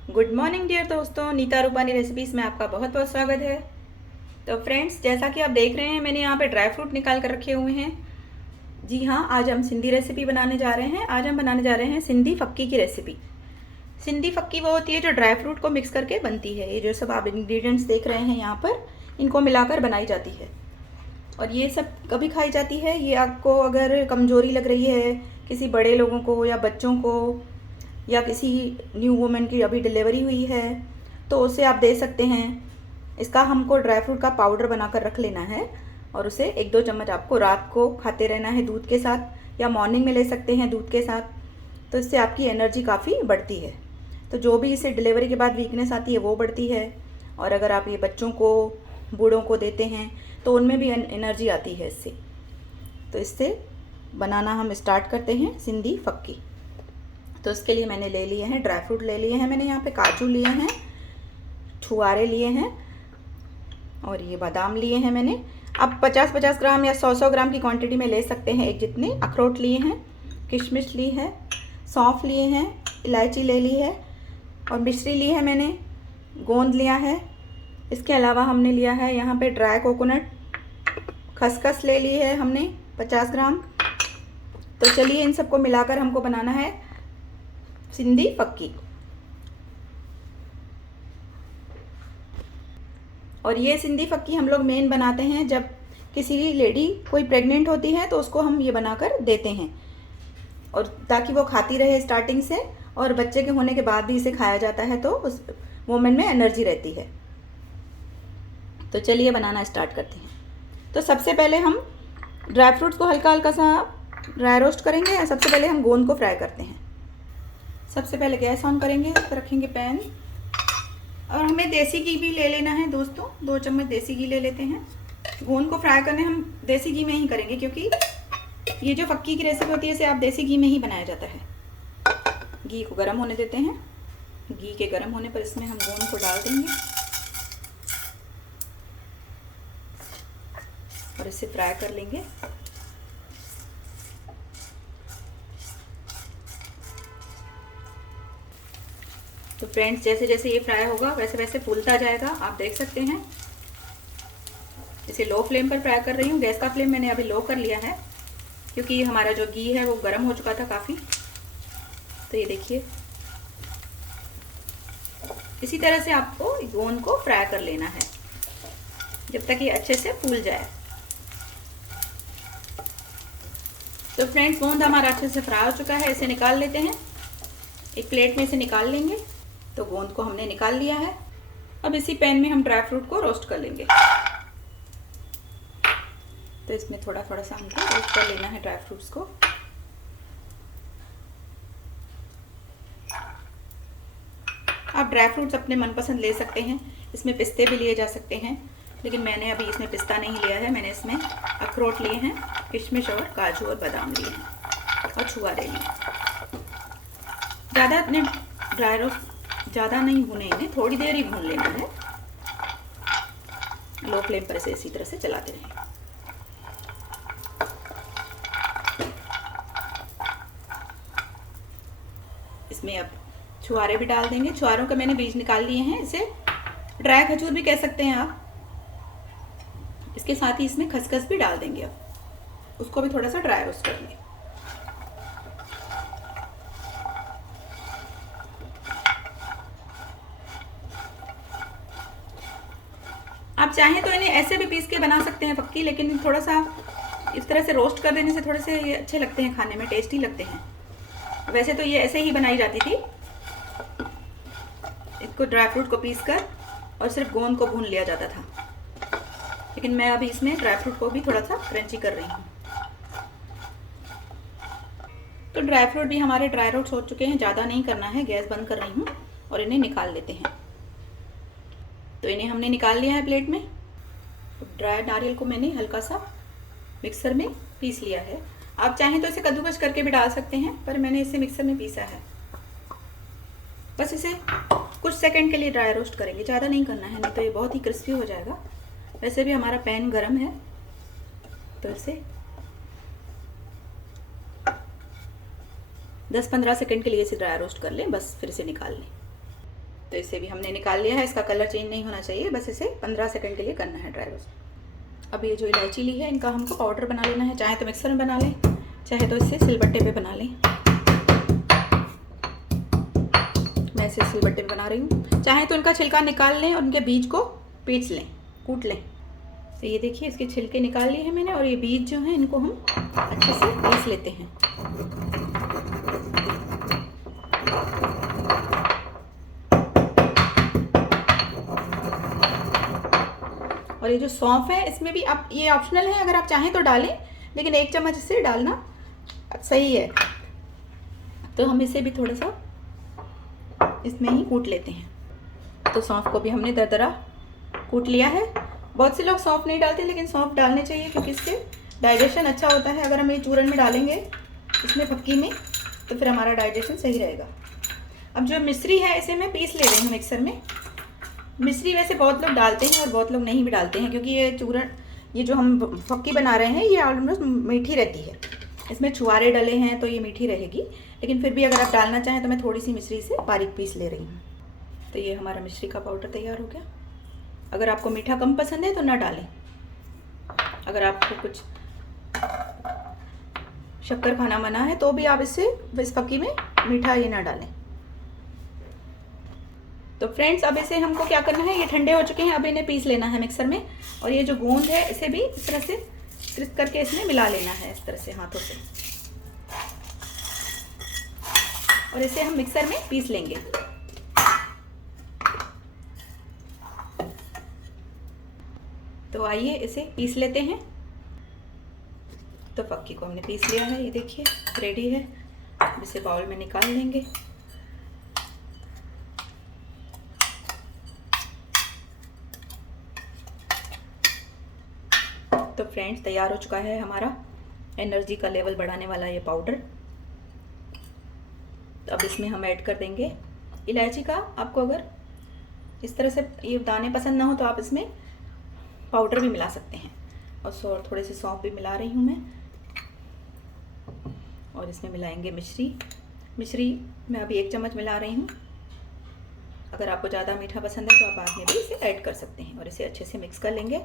Good morning dear दोस्तों, Nita Rupani recipes में आपका बहुत बहुत स्वागत है। तो फ्रेंड्स, जैसा कि आप देख रहे हैं, मैंने यहाँ पे ड्राई फ्रूट निकाल कर रखे हुए हैं। जी हाँ, आज हम सिंधी रेसिपी बनाने जा रहे हैं। आज हम बनाने जा रहे हैं सिंधी फक्की की रेसिपी। सिंधी फक्की वो होती है जो ड्राई फ्रूट को मिक्स करके बनती है। ये जो सब आप इंग्रेडिएंट्स देख रहे हैं यहाँ पर, इनको मिलाकर बनाई जाती है और ये सब कभी खाई जाती है। ये आपको अगर कमज़ोरी लग रही है, किसी बड़े लोगों को या बच्चों को, या किसी न्यू वुमेन की अभी डिलीवरी हुई है, तो उसे आप दे सकते हैं। इसका हमको ड्राई फ्रूट का पाउडर बनाकर रख लेना है और उसे 1-2 चम्मच आपको रात को खाते रहना है दूध के साथ, या मॉर्निंग में ले सकते हैं दूध के साथ। तो इससे आपकी एनर्जी काफ़ी बढ़ती है। तो जो भी इसे डिलीवरी के बाद वीकनेस आती है वो बढ़ती है। और अगर आप ये बच्चों को, बूढ़ों को देते हैं तो उनमें भी एनर्जी आती है इससे। तो इससे बनाना हम स्टार्ट करते हैं सिंधी फक्की। तो इसके लिए मैंने ले लिए हैं ड्राई फ्रूट, ले लिए हैं मैंने यहाँ पे काजू लिए हैं, छुआरे लिए हैं और ये बादाम लिए हैं मैंने। आप 50-50 ग्राम या 100-100 ग्राम की क्वांटिटी में ले सकते हैं। एक जितने अखरोट लिए हैं, किशमिश ली है, सौंफ लिए हैं, इलायची ले ली है और मिश्री ली है मैंने, गोंद लिया है। इसके अलावा हमने लिया है यहाँ पे ड्राई कोकोनट, खसखस ले ली है हमने 50 ग्राम। तो चलिए इन सबको मिलाकर हमको बनाना है सिंधी फक्की। और ये सिंधी फक्की हम लोग मेन बनाते हैं जब किसी लेडी कोई प्रेग्नेंट होती है, तो उसको हम ये बनाकर देते हैं, और ताकि वो खाती रहे स्टार्टिंग से, और बच्चे के होने के बाद भी इसे खाया जाता है तो उस वोमेन में एनर्जी रहती है। तो चलिए बनाना स्टार्ट करते हैं। तो सबसे पहले हम ड्राई फ्रूट्स को हल्का हल्का सा ड्राई रोस्ट करेंगे। या सबसे पहले हम गोंद को फ्राई करते हैं। सबसे पहले गैस ऑन करेंगे, इस पर रखेंगे पैन, और हमें देसी घी भी ले लेना है दोस्तों। 2 चम्मच देसी घी ले लेते हैं। गोंद को फ्राई करने हम देसी घी में ही करेंगे, क्योंकि ये जो फक्की की रेसिपी होती है इसे आप देसी घी में ही बनाया जाता है। घी को गर्म होने देते हैं। घी के गर्म होने पर इसमें हम गोंद को डाल देंगे और इसे फ्राई कर लेंगे। तो फ्रेंड्स, जैसे जैसे ये फ्राई होगा वैसे वैसे फूलता जाएगा, आप देख सकते हैं। इसे लो फ्लेम पर फ्राई कर रही हूँ। गैस का फ्लेम मैंने अभी लो कर लिया है, क्योंकि हमारा जो घी है वो गर्म हो चुका था काफ़ी। तो ये देखिए, इसी तरह से आपको गोंद को फ्राई कर लेना है जब तक ये अच्छे से फूल जाए। तो फ्रेंड्स, गोंद हमारा अच्छे से फ्राई हो चुका है। इसे निकाल लेते हैं, एक प्लेट में इसे निकाल लेंगे। तो गोंद को हमने निकाल लिया है। अब इसी पैन में हम ड्राई फ्रूट को रोस्ट कर लेंगे। तो इसमें थोड़ा थोड़ा सा हमको रोस्ट कर लेना है ड्राई फ्रूट्स को। आप ड्राई फ्रूट्स अपने मनपसंद ले सकते हैं। इसमें पिस्ते भी लिए जा सकते हैं, लेकिन मैंने अभी इसमें पिस्ता नहीं लिया है। मैंने इसमें अखरोट लिए हैं, किशमिश और काजू और बादाम लिए हैं और छुआरे लिए। ज़्यादा अपने ड्राई रोस्ट ज़्यादा नहीं भुने, इन्हें थोड़ी देर ही भून लेना है। लो फ्लेम पर इसे इसी तरह से चलाते रहें। इसमें अब छुआरे भी डाल देंगे। छुआरों का मैंने बीज निकाल लिए हैं। इसे ड्राई खजूर भी कह सकते हैं आप। इसके साथ ही इसमें खसखस भी डाल देंगे। अब उसको भी थोड़ा सा ड्राई रोस्ट करेंगे। आप चाहें तो इन्हें ऐसे भी पीस के बना सकते हैं फक्की, लेकिन थोड़ा सा इस तरह से रोस्ट कर देने से थोड़े से ये अच्छे लगते हैं, खाने में टेस्टी लगते हैं। वैसे तो ये ऐसे ही बनाई जाती थी, इसको ड्राई फ्रूट को पीस कर और सिर्फ गोंद को भून लिया जाता था। लेकिन मैं अभी इसमें ड्राई फ्रूट को भी थोड़ा सा क्रंची कर रही हूँ। तो ड्राई फ्रूट भी हमारे ड्राई रोस्ट हो चुके हैं। ज़्यादा नहीं करना है। गैस बंद कर रही हूँ और इन्हें निकाल लेते हैं। तो इन्हें हमने निकाल लिया है प्लेट में। ड्राई नारियल को मैंने हल्का सा मिक्सर में पीस लिया है। आप चाहें तो इसे कद्दूकस करके भी डाल सकते हैं, पर मैंने इसे मिक्सर में पीसा है। बस इसे कुछ सेकंड के लिए ड्राई रोस्ट करेंगे, ज़्यादा नहीं करना है, नहीं तो ये बहुत ही क्रिस्पी हो जाएगा। वैसे भी हमारा पैन गरम है, तो इसे 10-15 सेकंड के लिए इसे ड्राई रोस्ट कर लें, बस फिर इसे निकाल लें। तो इसे भी हमने निकाल लिया है। इसका कलर चेंज नहीं होना चाहिए, बस इसे 15 सेकंड के लिए करना है ड्राई रोस्ट। अब ये जो इलायची ली है इनका हमको पाउडर बना लेना है। चाहे तो मिक्सर में बना लें, चाहे तो इससे सिलबट्टे पे बना लें। मैं इसे सिलबट्टे पे बना रही हूँ। चाहे तो इनका छिलका निकाल लें और उनके बीज को पीस लें, कूट लें। तो ये देखिए इसके छिलके निकाल लिए हैं मैंने, और ये बीज जो हैं इनको हम अच्छे से पीस लेते हैं। और ये जो सौंफ है इसमें भी आप, ये ऑप्शनल है, अगर आप चाहें तो डालें, लेकिन 1 चम्मच इससे डालना सही है। तो हम इसे भी थोड़ा सा इसमें ही कूट लेते हैं। तो सौंफ को भी हमने दरदरा कूट लिया है। बहुत से लोग सौंफ नहीं डालते, लेकिन सौंफ डालने चाहिए क्योंकि इससे डाइजेशन अच्छा होता है। अगर हम ये चूरन में डालेंगे इसमें फक्की में, तो फिर हमारा डाइजेशन सही रहेगा। अब जो मिश्री है इसे मैं पीस ले रही हूँ मिक्सर में। मिश्री वैसे बहुत लोग डालते हैं और बहुत लोग नहीं भी डालते हैं, क्योंकि ये चूरन, ये जो हम फक्की बना रहे हैं ये ऑलमोस्ट मीठी रहती है। इसमें छुआरे डले हैं तो ये मीठी रहेगी, लेकिन फिर भी अगर आप डालना चाहें तो मैं थोड़ी सी मिश्री से बारीक पीस ले रही हूँ। तो ये हमारा मिश्री का पाउडर तैयार हो गया। अगर आपको मीठा कम पसंद है तो ना डालें। अगर आपको कुछ शक्कर खाना मना है तो भी आप इससे इस फक्की में मीठा ये ना डालें। तो फ्रेंड्स अब इसे हमको क्या करना है, ये ठंडे हो चुके हैं, अब इन्हें पीस लेना है मिक्सर में। और ये जो गोंद है इसे भी इस तरह से क्रिस्प करके इसमें मिला लेना है, इस तरह से हाथों से, और इसे हम मिक्सर में पीस लेंगे। तो आइए इसे पीस लेते हैं। तो फक्की को हमने पीस लिया है, ये देखिए रेडी है। इसे बाउल में निकाल लेंगे। तो फ्रेंड्स तैयार हो चुका है हमारा एनर्जी का लेवल बढ़ाने वाला ये पाउडर। तो अब इसमें हम ऐड कर देंगे इलायची का। आपको अगर इस तरह से ये दाने पसंद ना हो तो आप इसमें पाउडर भी मिला सकते हैं। और थोड़े से सौंफ भी मिला रही हूँ मैं। और इसमें मिलाएंगे मिश्री मैं अभी 1 चम्मच मिला रही हूँ। अगर आपको ज़्यादा मीठा पसंद है तो आप बाद में भी इसे ऐड कर सकते हैं। और इसे अच्छे से मिक्स कर लेंगे।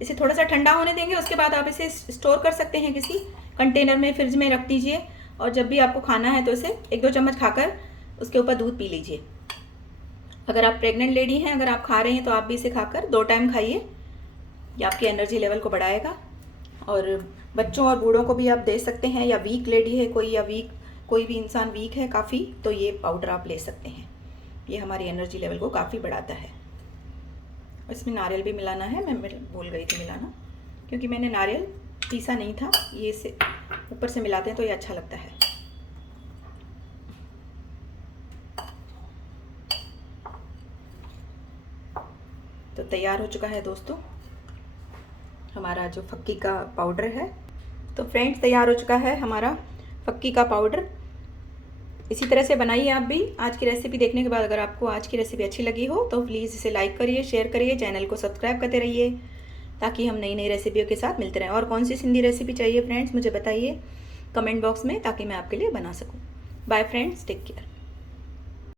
इसे थोड़ा सा ठंडा होने देंगे, उसके बाद आप इसे स्टोर कर सकते हैं किसी कंटेनर में, फ्रिज में रख दीजिए। और जब भी आपको खाना है तो इसे 1-2 चम्मच खाकर उसके ऊपर दूध पी लीजिए। अगर आप प्रेग्नेंट लेडी हैं, अगर आप खा रहे हैं तो आप भी इसे खाकर 2 टाइम खाइए। ये आपके एनर्जी लेवल को बढ़ाएगा। और बच्चों और बूढ़ों को भी आप दे सकते हैं, या वीक लेडी है कोई, या कोई भी इंसान वीक है काफ़ी, तो ये पाउडर आप ले सकते हैं। ये हमारी एनर्जी लेवल को काफ़ी बढ़ाता है। इसमें नारियल भी मिलाना है, मैं भूल गई थी मिलाना, क्योंकि मैंने नारियल पीसा नहीं था। ये इसे ऊपर से मिलाते हैं तो ये अच्छा लगता है। तो तैयार हो चुका है दोस्तों हमारा जो फक्की का पाउडर है। तो फ्रेंड्स तैयार हो चुका है हमारा फक्की का पाउडर। इसी तरह से बनाइए आप भी। आज की रेसिपी देखने के बाद अगर आपको आज की रेसिपी अच्छी लगी हो तो प्लीज़ इसे लाइक करिए, शेयर करिए, चैनल को सब्सक्राइब करते रहिए, ताकि हम नई नई रेसिपियों के साथ मिलते रहें। और कौन सी सिंधी रेसिपी चाहिए फ्रेंड्स मुझे बताइए कमेंट बॉक्स में, ताकि मैं आपके लिए बना सकूँ। Bye friends, take care.